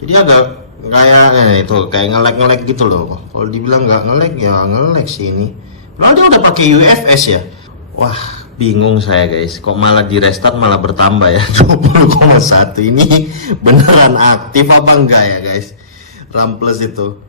Jadi agak kayak itu kayak nge-lag gitu loh. Kalau dibilang nggak nge-lag ya nge-lag sih ini. Padahal dia udah pakai UFS ya. Wah, bingung saya guys. Kok malah di restart malah bertambah ya 20,1. Ini beneran aktif apa enggak ya guys? RAM Plus itu.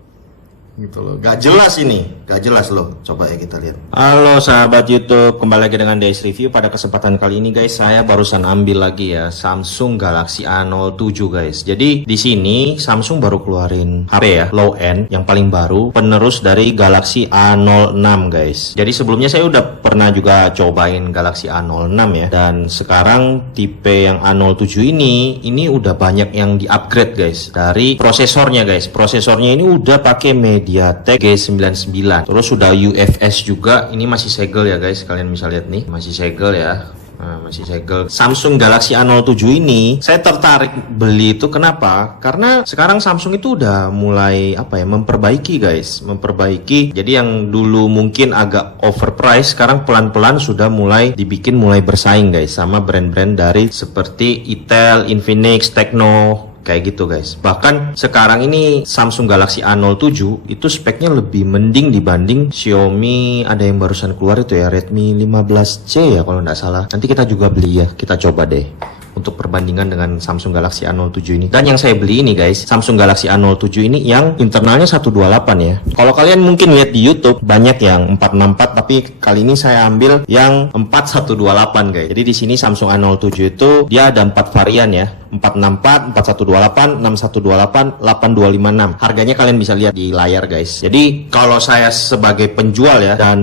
Gitu loh, gak jelas ini, gak jelas loh. Coba ya kita lihat. Halo sahabat YouTube, kembali lagi dengan Days Review. Pada kesempatan kali ini guys, saya barusan ambil lagi ya Samsung Galaxy A07 guys. Jadi di sini Samsung baru keluarin HP ya low end yang paling baru, penerus dari Galaxy A06 guys. Jadi sebelumnya saya udah pernah juga cobain Galaxy A06 ya, dan sekarang tipe yang A07 ini udah banyak yang di upgrade guys. Dari prosesornya guys, prosesornya ini udah pakai MediaTek G99. Terus sudah UFS juga. Ini masih segel ya guys. Kalian bisa lihat nih, masih segel ya. Nah, masih segel. Samsung Galaxy A07 ini saya tertarik beli itu kenapa? Karena sekarang Samsung itu udah mulai memperbaiki guys, memperbaiki. Jadi yang dulu mungkin agak overpriced, sekarang pelan-pelan sudah mulai dibikin mulai bersaing guys sama brand-brand dari seperti Itel, Infinix, Tecno, kayak gitu guys. Bahkan sekarang ini Samsung Galaxy A07 itu speknya lebih mending dibanding Xiaomi, ada yang barusan keluar itu ya, Redmi 15C ya kalau nggak salah. Nanti kita juga beli ya, kita coba deh untuk perbandingan dengan Samsung Galaxy A07 ini. Dan yang saya beli ini guys, Samsung Galaxy A07 ini yang internalnya 128 ya. Kalau kalian mungkin lihat di YouTube banyak yang 464, tapi kali ini saya ambil yang 4128 guys. Jadi di sini Samsung A07 itu dia ada 4 varian ya. 464, 4128, 6128, 8256. Harganya kalian bisa lihat di layar guys. Jadi kalau saya sebagai penjual ya dan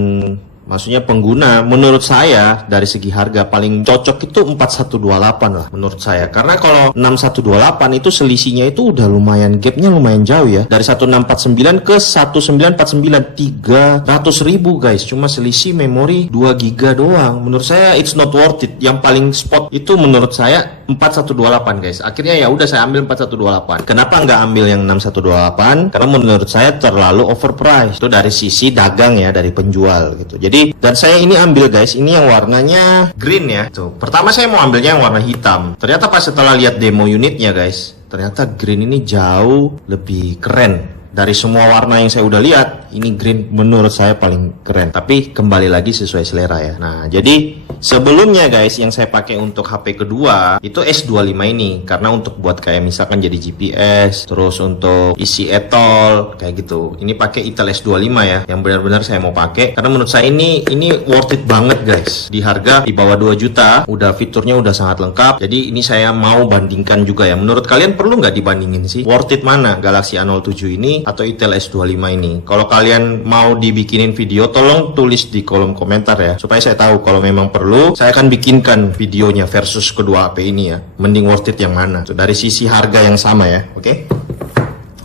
maksudnya pengguna, menurut saya dari segi harga paling cocok itu 4128 lah menurut saya. Karena kalau 6128 itu selisihnya itu udah lumayan, gapnya lumayan jauh ya. Dari 1649 ke 1949, 300 ribu guys. Cuma selisih memori 2 giga doang. Menurut saya it's not worth it. Yang paling spot itu menurut saya 4128 guys. Akhirnya ya udah saya ambil 4128. Kenapa nggak ambil yang 6128? Karena menurut saya terlalu overpriced. Itu dari sisi dagang ya, dari penjual gitu. Jadi dan saya ini ambil guys, ini yang warnanya green ya. Tuh, pertama saya mau ambilnya yang warna hitam. Ternyata pas setelah lihat demo unitnya guys, ternyata green ini jauh lebih keren. Dari semua warna yang saya udah lihat, ini green menurut saya paling keren. Tapi kembali lagi sesuai selera ya. Nah, jadi sebelumnya guys, yang saya pakai untuk HP kedua itu S25 ini. Karena untuk buat kayak misalkan jadi GPS, terus untuk isi etol, kayak gitu. Ini pakai Itel S25 ya, yang benar-benar saya mau pakai. Karena menurut saya ini worth it banget guys. Di harga di bawah 2 juta, udah fiturnya udah sangat lengkap. Jadi ini saya mau bandingkan juga ya. Menurut kalian perlu nggak dibandingin sih? Worth it mana? Galaxy A07 ini atau Itel S25 ini? Kalau kalian mau dibikinin video, tolong tulis di kolom komentar ya, supaya saya tahu kalau memang perlu, saya akan bikinkan videonya versus kedua HP ini ya. Mending worth it yang mana? Tuh, dari sisi harga yang sama ya, oke?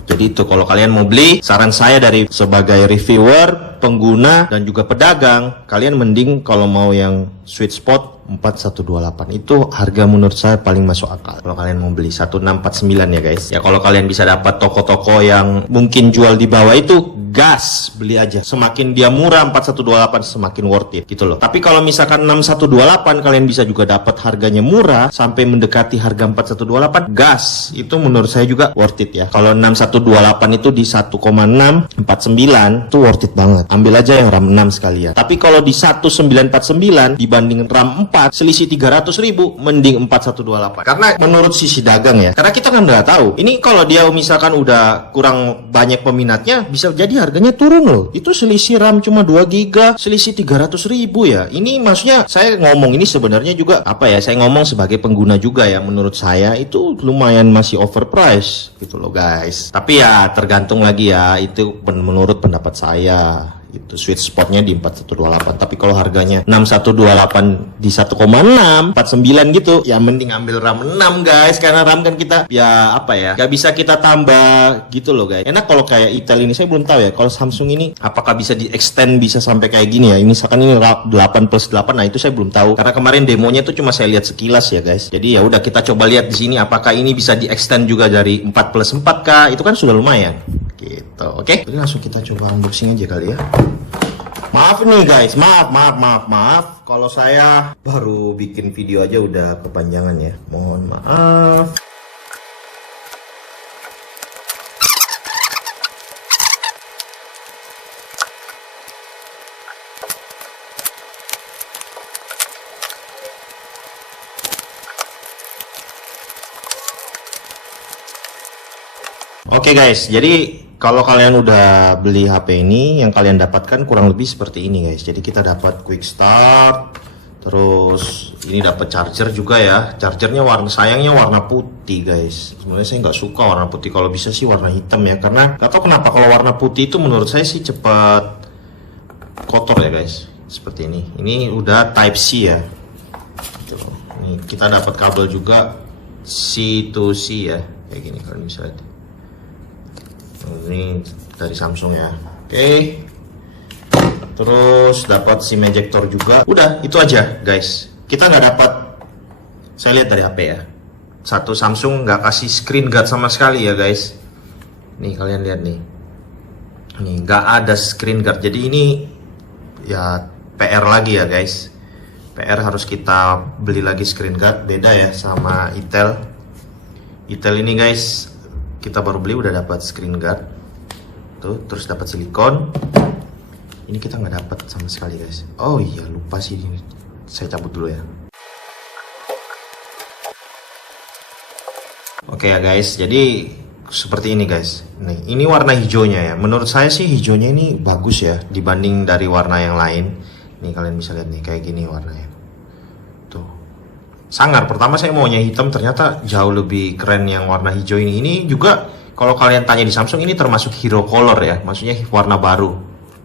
Jadi itu kalau kalian mau beli, saran saya dari sebagai reviewer, pengguna, dan juga pedagang, kalian mending kalau mau yang sweet spot 4128 itu harga menurut saya paling masuk akal. Kalau kalian mau beli 1649 ya guys. Ya kalau kalian bisa dapat toko-toko yang mungkin jual di bawah itu, gas, beli aja. Semakin dia murah 4128 semakin worth it gitu loh. Tapi kalau misalkan 6128 kalian bisa juga dapat harganya murah sampai mendekati harga 4128, gas. Itu menurut saya juga worth it ya. Kalau 6128 itu di 1,649 itu worth it banget. Ambil aja yang RAM 6 sekalian. Tapi kalau di 1949 dibanding RAM 4, selisih 300 ribu, mending 4128. Karena menurut sisi dagang ya, karena kita kan nggak tahu ini kalau dia misalkan udah kurang banyak peminatnya, bisa jadi harganya turun loh. Itu selisih RAM cuma 2 giga, selisih 300 ribu ya. Ini maksudnya saya ngomong ini sebenarnya juga saya ngomong sebagai pengguna juga ya. Menurut saya itu lumayan masih overpriced gitu loh guys. Tapi ya tergantung lagi ya, itu menurut pendapat saya. Itu sweet spotnya di 4128. Tapi kalau harganya 6128 di 1,649 gitu, ya mending ambil RAM 6 guys. Karena RAM kan kita ya gak bisa kita tambah gitu loh guys. Enak kalau kayak Itel ini, saya belum tahu ya kalau Samsung ini apakah bisa di extend, bisa sampai kayak gini ya. Ini misalkan ini 8 plus 8, nah itu saya belum tahu. Karena kemarin demonya itu cuma saya lihat sekilas ya guys. Jadi ya udah, kita coba lihat di sini apakah ini bisa di extend juga dari 4 plus 4 kah. Itu kan sudah lumayan gitu. Oke, jadi langsung kita coba unboxing aja kali ya. Maaf nih guys, maaf kalau saya baru bikin video aja udah kepanjangan ya, mohon maaf. Oke guys, jadi kalau kalian udah beli HP ini, yang kalian dapatkan kurang lebih seperti ini guys. Jadi kita dapat quick start, terus ini dapat charger juga ya. Chargernya sayangnya warna putih guys. Sebenarnya saya nggak suka warna putih, kalau bisa sih warna hitam ya. Karena nggak tahu kenapa kalau warna putih itu menurut saya sih cepat kotor ya guys. Seperti ini. Ini udah Type C ya. Ini kita dapat kabel juga C to C ya, kayak gini kalian bisa lihat. Ini dari Samsung ya. Oke. Terus dapat SIM ejector juga. Udah, itu aja guys. Kita nggak dapat, saya lihat dari HP ya. Satu Samsung nggak kasih screen guard sama sekali ya guys. Nih kalian lihat nih. Nih nggak ada screen guard. Jadi ini ya PR lagi ya guys. PR harus kita beli lagi screen guard. Beda ya sama Itel. Itel ini guys, kita baru beli udah dapat screen guard. Tuh, terus dapat silikon. Ini kita nggak dapat sama sekali guys. Oh iya, lupa sih ini. Saya cabut dulu ya. Oke ya guys, jadi seperti ini guys. Nih, ini warna hijaunya ya. Menurut saya sih hijaunya ini bagus ya dibanding dari warna yang lain. Nih kalian bisa lihat nih kayak gini warnanya. Tuh. Sangar, pertama saya maunya hitam, ternyata jauh lebih keren yang warna hijau ini. Ini juga kalau kalian tanya di Samsung ini termasuk hero color ya, maksudnya warna baru,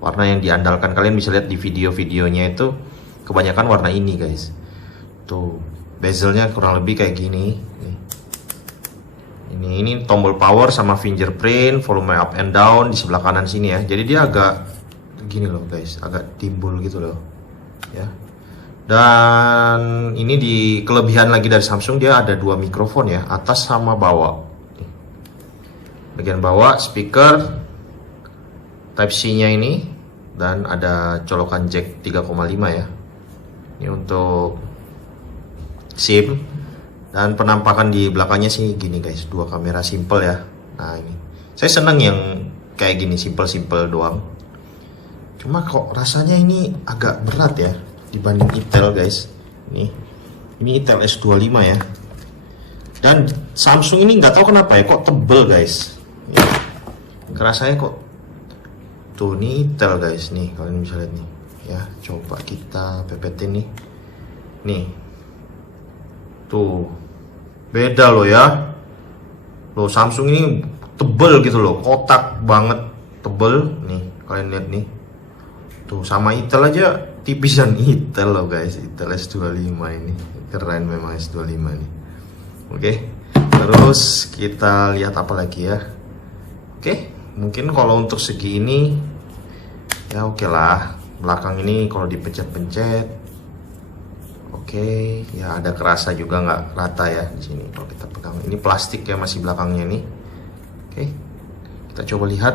warna yang diandalkan. Kalian bisa lihat di video-videonya itu kebanyakan warna ini guys. Tuh, bezelnya kurang lebih kayak gini. Ini tombol power sama fingerprint, volume up and down di sebelah kanan sini ya. Jadi dia agak gini loh guys, agak timbul gitu loh ya. Dan ini di kelebihan lagi dari Samsung, dia ada dua mikrofon ya, atas sama bawah. Bagian bawah speaker Type C-nya ini, dan ada colokan jack 3,5 ya. Ini untuk SIM. Dan penampakan di belakangnya sih gini guys, dua kamera simple ya. Nah ini, saya seneng yang kayak gini, simple-simple doang. Cuma kok rasanya ini agak berat ya dibanding Itel guys. Ini Itel S25 ya. Dan Samsung ini nggak tahu kenapa ya kok tebel guys. Ya. Rasanya kok. Tuh ini Itel guys nih, kalian bisa lihat nih. Ya, coba kita pepetin nih. Nih. Tuh. Beda loh ya. Loh Samsung ini tebel gitu loh, kotak banget, tebel. Nih, kalian lihat nih. Tuh sama Itel aja tipisan Itel loh guys. Itel S25 ini keren memang S25 ini. Oke, terus kita lihat apa lagi ya. Oke, mungkin kalau untuk segi ini ya oke lah. Belakang ini kalau dipencet-pencet oke, ya ada kerasa juga nggak rata ya di sini kalau kita pegang. Ini plastik ya masih belakangnya nih. Oke, kita coba lihat.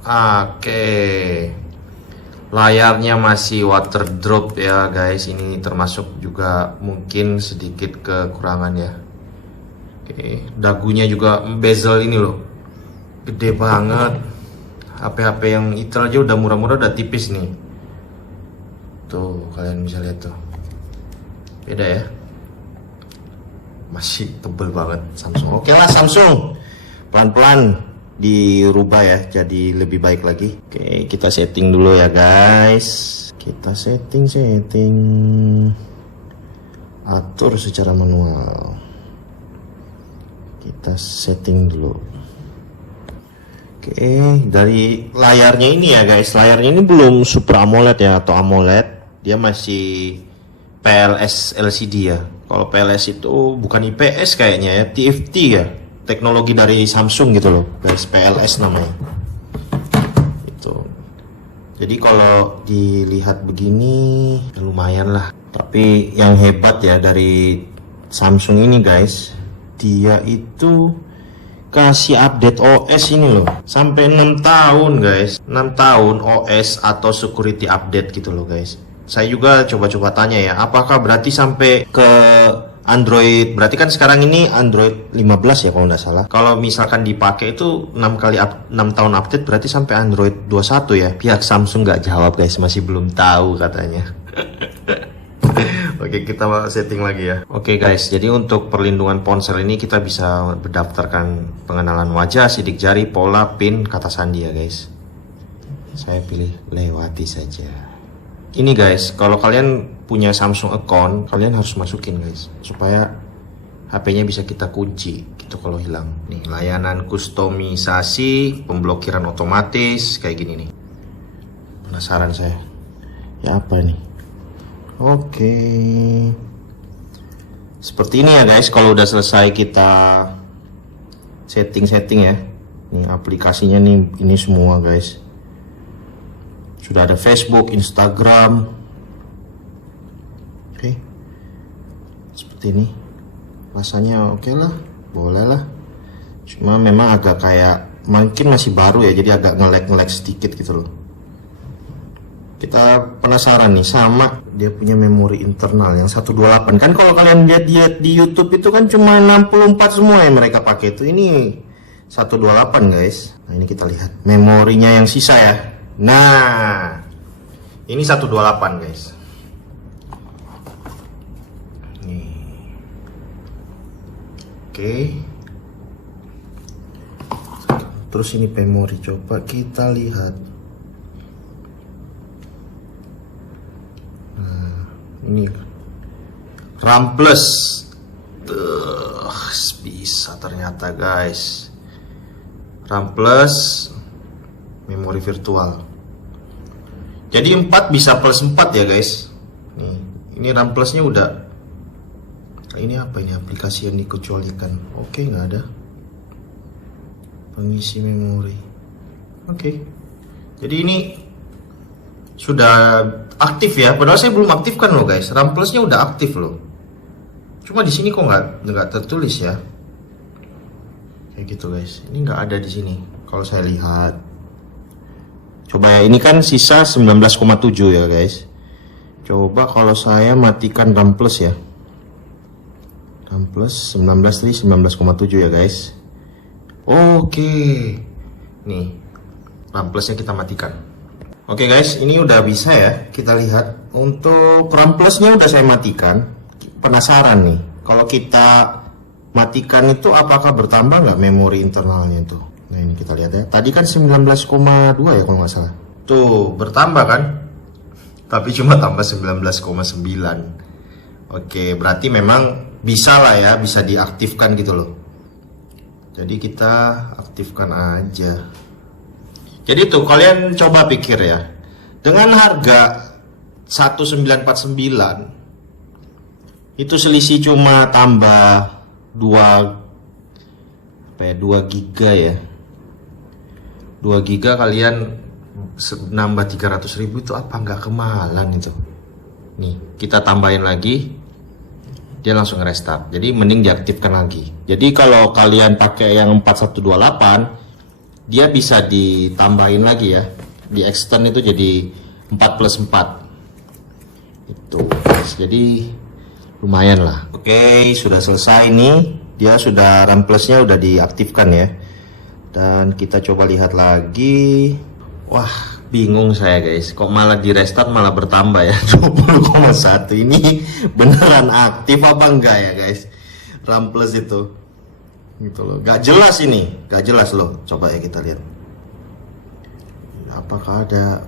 Oke. Layarnya masih water drop ya guys. Ini termasuk juga mungkin sedikit kekurangan ya. Oke, dagunya juga bezel ini loh, gede banget. HP-HP yang Itel aja udah murah-murah udah tipis nih. Tuh kalian bisa lihat tuh, beda ya, masih tebel banget Samsung. Oke lah Samsung, pelan-pelan dirubah ya jadi lebih baik lagi. Oke, kita setting dulu ya guys. Kita setting atur secara manual. Kita setting dulu. Oke, dari layarnya ini ya guys, layarnya ini belum Super AMOLED ya atau AMOLED, dia masih PLS LCD ya. Kalau PLS itu bukan IPS kayaknya ya, TFT ya, teknologi dari Samsung gitu loh guys, PLS namanya. Itu. Jadi kalau dilihat begini ya lumayan lah. Tapi yang hebat ya dari Samsung ini guys, dia itu kasih update OS ini loh sampai 6 tahun guys. 6 tahun OS atau security update gitu loh guys. Saya juga coba-coba tanya ya, apakah berarti sampai ke Android, berarti kan sekarang ini Android 15 ya kalau nggak salah. Kalau misalkan dipakai itu 6 tahun update, berarti sampai Android 21 ya. Pihak Samsung nggak jawab guys, masih belum tahu katanya. Oke, kita setting lagi ya. Oke guys, jadi untuk perlindungan ponsel ini kita bisa berdaftarkan pengenalan wajah, sidik jari, pola, pin, kata sandi ya guys. Saya pilih lewati saja. Ini guys, kalau kalian punya Samsung account, kalian harus masukin guys, supaya HP-nya bisa kita kunci gitu kalau hilang. Nih, layanan kustomisasi, pemblokiran otomatis kayak gini nih. Penasaran saya. Ya apa nih? Oke. Seperti ini ya guys, kalau udah selesai kita setting-setting ya. Nih aplikasinya nih, ini semua guys. Sudah ada Facebook, Instagram. Oke. Seperti ini. Rasanya oke lah, boleh lah. Cuma memang agak kayak mungkin masih baru ya, jadi agak nge-lag sedikit gitu loh. Kita penasaran nih sama dia punya memori internal yang 128. Kan kalau kalian lihat di YouTube itu kan cuma 64 semua yang mereka pakai itu. Ini 128 guys. Nah, ini kita lihat memorinya yang sisa ya. Nah, ini 128 guys. Nih. Oke. Terus ini memori, coba kita lihat. Ini RAM plus bisa ternyata guys, RAM plus memori virtual. Jadi 4 bisa plus 4 ya guys. Nih, ini RAM plusnya udah. Ini apa ini, aplikasi yang dikecualikan? Oke, nggak ada. Pengisi memori. Oke. Jadi ini sudah aktif ya, padahal saya belum aktifkan loh guys. RAM plusnya udah aktif loh. Cuma di sini kok nggak tertulis ya. Kayak gitu guys. Ini nggak ada di sini. Kalau saya lihat. Coba ya, ini kan sisa 19,7 ya guys. Coba kalau saya matikan RAM plus ya. RAM plus 19,7 ya guys. Oke. Nih, RAM plusnya kita matikan. Oke guys, ini udah bisa ya, kita lihat. Untuk RAM plusnya udah saya matikan. Penasaran nih, kalau kita matikan itu apakah bertambah nggak memori internalnya itu? Nah ini kita lihat ya, tadi kan 19,2 ya kalau nggak salah. Tuh, bertambah kan? Tapi cuma tambah 19,9. Oke, berarti memang bisa lah ya, bisa diaktifkan gitu loh. Jadi kita aktifkan aja. Jadi tuh kalian coba pikir ya, dengan harga 1949 itu selisih cuma tambah 2 giga ya. 2 giga kalian nambah 300.000 itu apa nggak kemahalan itu. Nih, kita tambahin lagi, dia langsung restart. Jadi mending diaktifkan lagi. Jadi kalau kalian pakai yang 4128, dia bisa ditambahin lagi ya, di extend itu jadi 4+4 itu guys. Jadi lumayan lah. Oke, sudah selesai nih, dia sudah RAM plusnya udah diaktifkan ya. Dan kita coba lihat lagi. Wah, bingung saya guys, kok malah di restart malah bertambah ya 20,1. Ini beneran aktif apa enggak ya guys, RAM plus itu gitu loh. Gak jelas ini, gak jelas loh. Coba ya kita lihat, apakah ada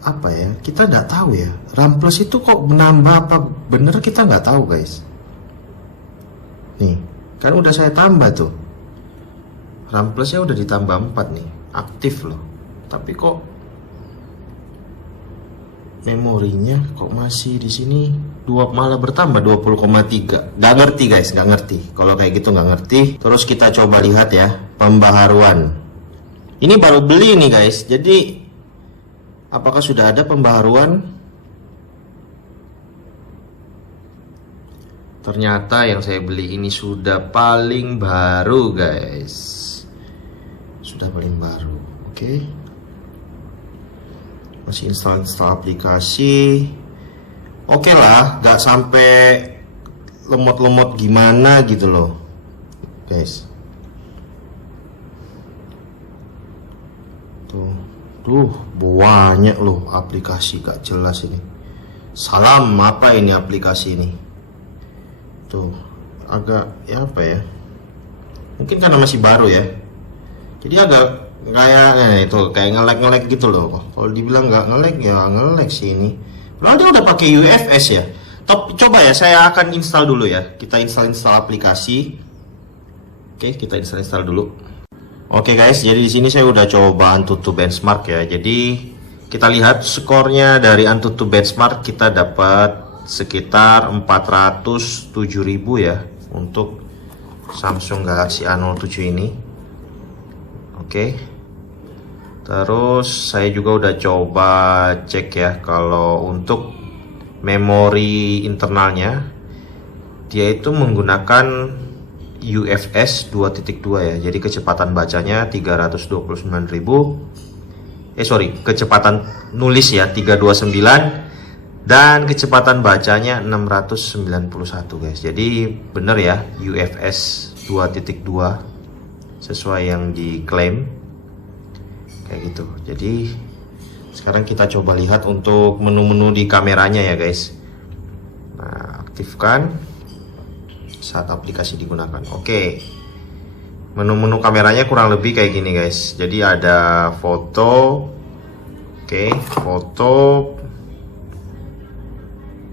apa ya, kita nggak tahu ya. RAM plus itu kok menambah apa bener, kita nggak tahu guys. Nih kan udah saya tambah tuh, RAM plusnya udah ditambah 4 nih, aktif loh. Tapi kok memorinya kok masih di sini malah bertambah 20,3. Nggak ngerti guys, nggak ngerti. Kalau kayak gitu nggak ngerti. Terus kita coba lihat ya pembaharuan. Ini baru beli nih guys. Jadi apakah sudah ada pembaharuan? Ternyata yang saya beli ini sudah paling baru guys. Sudah paling baru. Oke. Masih install aplikasi. Oke lah, gak sampai lemot-lemot gimana gitu loh guys. Tuh Duh, banyak loh aplikasi gak jelas ini. Salam, apa ini aplikasi ini? Tuh, agak ya apa ya? Mungkin karena masih baru ya. Jadi agak kayak itu kayak nge-lag gitu loh. Kalau dibilang nggak nge-lag ya nge-lag sih ini. Padahal dia udah pakai UFS ya. Coba ya, saya akan install dulu ya. Kita install aplikasi. Oke, kita install dulu. Oke guys, jadi di sini saya udah coba Antutu benchmark ya. Jadi kita lihat skornya dari Antutu benchmark, kita dapat sekitar 407.000 ya untuk Samsung Galaxy A07 ini. Oke. Terus saya juga udah coba cek ya, kalau untuk memori internalnya dia itu menggunakan UFS 2.2 ya. Jadi kecepatan bacanya 329.000. Kecepatan nulis ya 329 dan kecepatan bacanya 691 guys. Jadi bener ya UFS 2.2 sesuai yang diklaim kayak gitu. Jadi sekarang kita coba lihat untuk menu-menu di kameranya ya guys. Nah, aktifkan saat aplikasi digunakan. Oke, menu-menu kameranya kurang lebih kayak gini guys. Jadi ada foto, foto,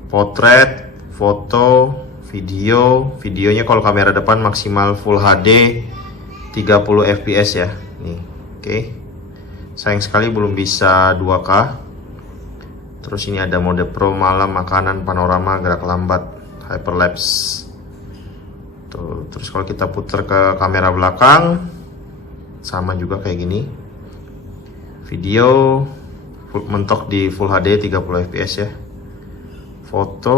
potret, foto, videonya kalau kamera depan maksimal Full HD 30 fps ya. Nih, oke. Sayang sekali belum bisa 2K. Terus ini ada mode pro, malam, makanan, panorama, gerak lambat, hyperlapse. Tuh, terus kalau kita putar ke kamera belakang sama juga kayak gini. Video mentok di Full HD 30 fps ya. Foto.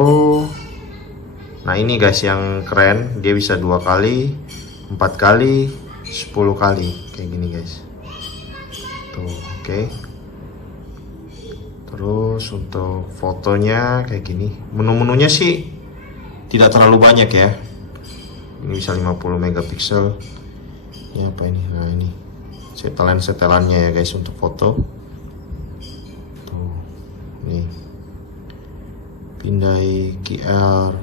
Nah, ini guys yang keren, dia bisa 2 kali, 4 kali, 10 kali kayak gini guys. Tuh, oke. Terus untuk fotonya kayak gini. Menu-menunya sih tidak terlalu banyak ya. Ini bisa 50 megapiksel. Ini apa ini? Nah, ini setelannya ya guys untuk foto. Tuh, nih. Pindai QR,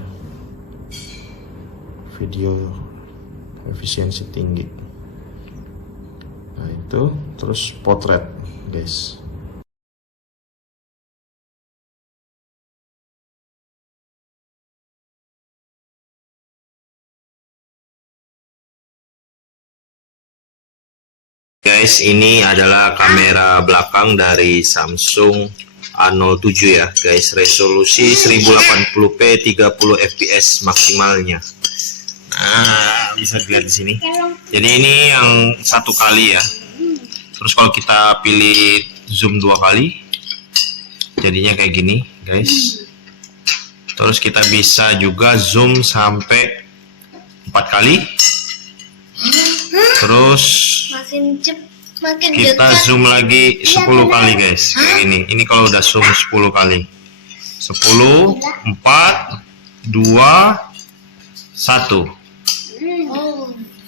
video efisiensi tinggi. Nah, itu terus potret guys. Guys, ini adalah kamera belakang dari Samsung A07 ya guys. Resolusi 1080p 30 fps maksimalnya. Nah, bisa dilihat di sini. Jadi ini yang 1 kali ya. Terus kalau kita pilih zoom 2 kali, jadinya kayak gini guys. Terus kita bisa juga zoom sampai 4 kali. Terus kita zoom lagi 10 kali guys, kayak gini. Ini kalau udah zoom 10 kali. 10, 4, 2, 1.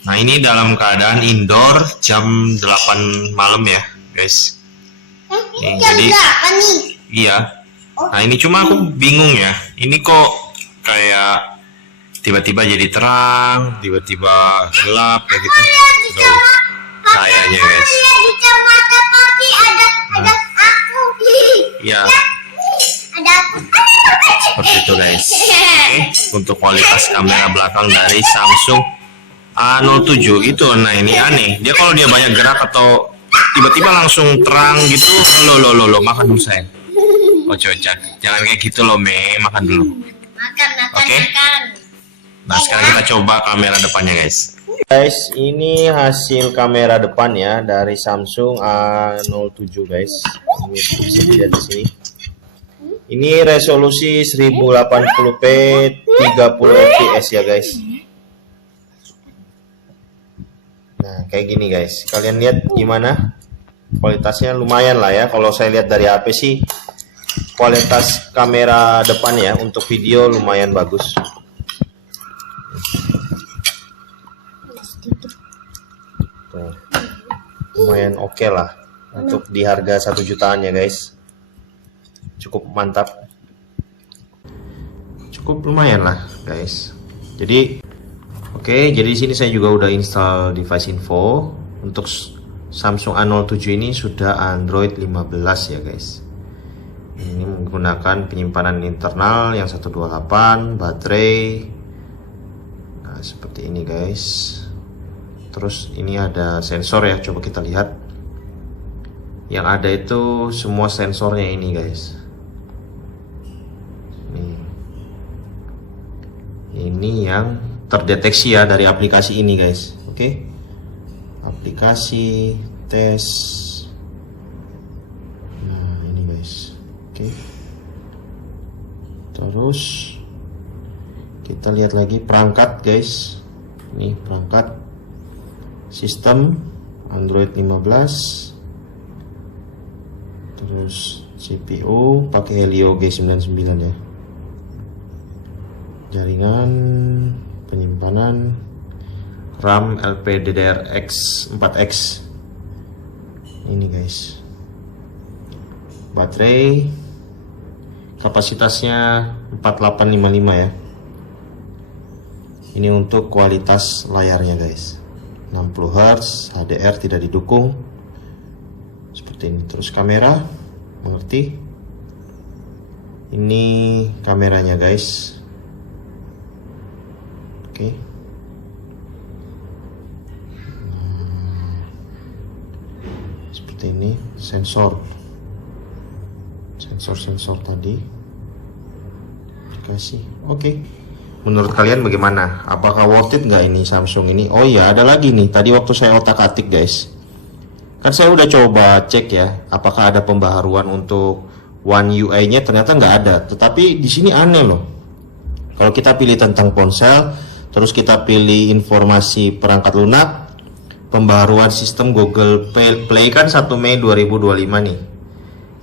Nah, ini dalam keadaan indoor jam 8 malam ya guys. Jadi iya. Nah, ini cuma aku bingung ya. Ini kok kayak tiba-tiba jadi terang, tiba-tiba gelap kayak gitu. Tuh, cahayanya guys. Nah, iya. Seperti itu guys. Oke, untuk kualitas kamera belakang dari Samsung A07 itu, nah ini aneh. Dia kalau dia banyak gerak atau tiba-tiba langsung terang gitu. Lo, makan dulu sayang. Oh Coca, jangan kayak gitu loh makan dulu. Oke. Nah, sekarang kita coba kamera depannya guys. Guys, ini hasil kamera depan ya dari Samsung A07 guys. Ini bisa dilihat di sini. Ini resolusi 1080p 30 fps ya guys. Nah, kayak gini guys. Kalian lihat gimana? Kualitasnya lumayan lah ya. Kalau saya lihat dari HP sih, kualitas kamera depan ya untuk video lumayan bagus. Tuh, lumayan oke lah untuk di harga 1 jutaan ya guys. Cukup mantap, cukup lumayan lah guys. Jadi jadi di sini saya juga udah install device info. Untuk Samsung A07 ini sudah Android 15 ya guys. Ini menggunakan penyimpanan internal yang 128, baterai. Nah, seperti ini guys. Terus ini ada sensor ya, coba kita lihat. Yang ada itu semua sensornya ini guys. Ini yang terdeteksi ya dari aplikasi ini guys. Aplikasi tes. Nah ini guys. Terus kita lihat lagi perangkat guys. Ini perangkat sistem Android 15. Terus CPU pakai Helio G99 ya. Jaringan, penyimpanan, RAM LPDDR4X. Ini guys. Baterai kapasitasnya 4855 ya. Ini untuk kualitas layarnya guys. 60 Hz, HDR tidak didukung. Seperti ini. Terus kamera, mengerti? Ini kameranya guys. Seperti ini, sensor tadi dikasih. Menurut kalian bagaimana? Apakah worth it nggak ini Samsung ini? Oh iya, ada lagi nih. Tadi waktu saya otak-atik guys, kan saya udah coba cek ya, apakah ada pembaharuan untuk One UI-nya, ternyata nggak ada. Tetapi di sini aneh loh. Kalau kita pilih tentang ponsel, terus kita pilih informasi perangkat lunak, pembaharuan sistem Google Play kan 1 Mei 2025 nih.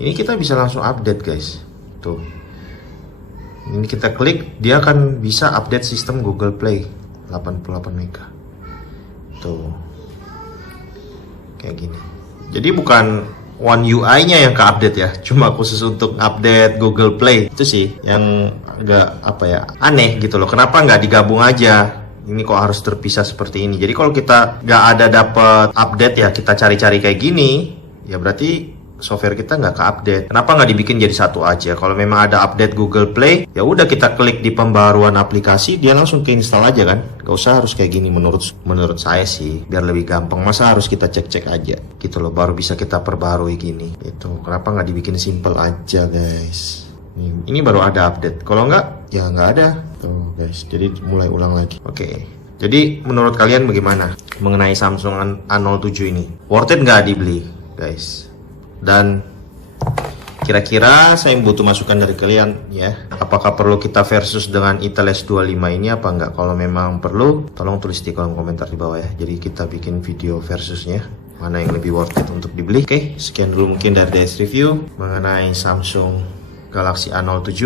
Ini kita bisa langsung update guys. Tuh. Ini kita klik, dia akan bisa update sistem Google Play 88 MB. Tuh. Kayak gini. Jadi bukan One UI-nya yang ke-update ya, cuma khusus untuk update Google Play. Itu sih yang agak aneh gitu loh. Kenapa nggak digabung aja? Ini kok harus terpisah seperti ini. Jadi kalau kita nggak ada dapat update ya, kita cari-cari kayak gini, ya berarti software kita nggak ke-update. Kenapa nggak dibikin jadi satu aja? Kalau memang ada update Google Play, ya udah kita klik di pembaruan aplikasi, dia langsung keinstall aja kan. Gak usah harus kayak gini menurut saya sih, biar lebih gampang. Masa harus kita cek-cek aja gitu loh, baru bisa kita perbarui gini. Itu kenapa nggak dibikin simple aja guys? Ini baru ada update. Kalau nggak, ya nggak ada. Tuh guys, jadi mulai ulang lagi. Jadi menurut kalian bagaimana mengenai Samsung A07 ini? Worth it nggak dibeli guys? Dan kira-kira saya butuh masukan dari kalian ya. Apakah perlu kita versus dengan Intel S25 ini apa enggak? Kalau memang perlu, tolong tulis di kolom komentar di bawah ya. Jadi kita bikin video versusnya, mana yang lebih worth it untuk dibeli. Sekian dulu mungkin dari DS Review mengenai Samsung Galaxy A07.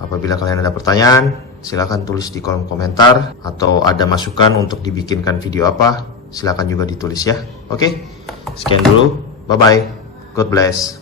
Apabila kalian ada pertanyaan, silahkan tulis di kolom komentar. Atau ada masukan untuk dibikinkan video apa, silahkan juga ditulis ya. Sekian dulu, bye-bye. God bless.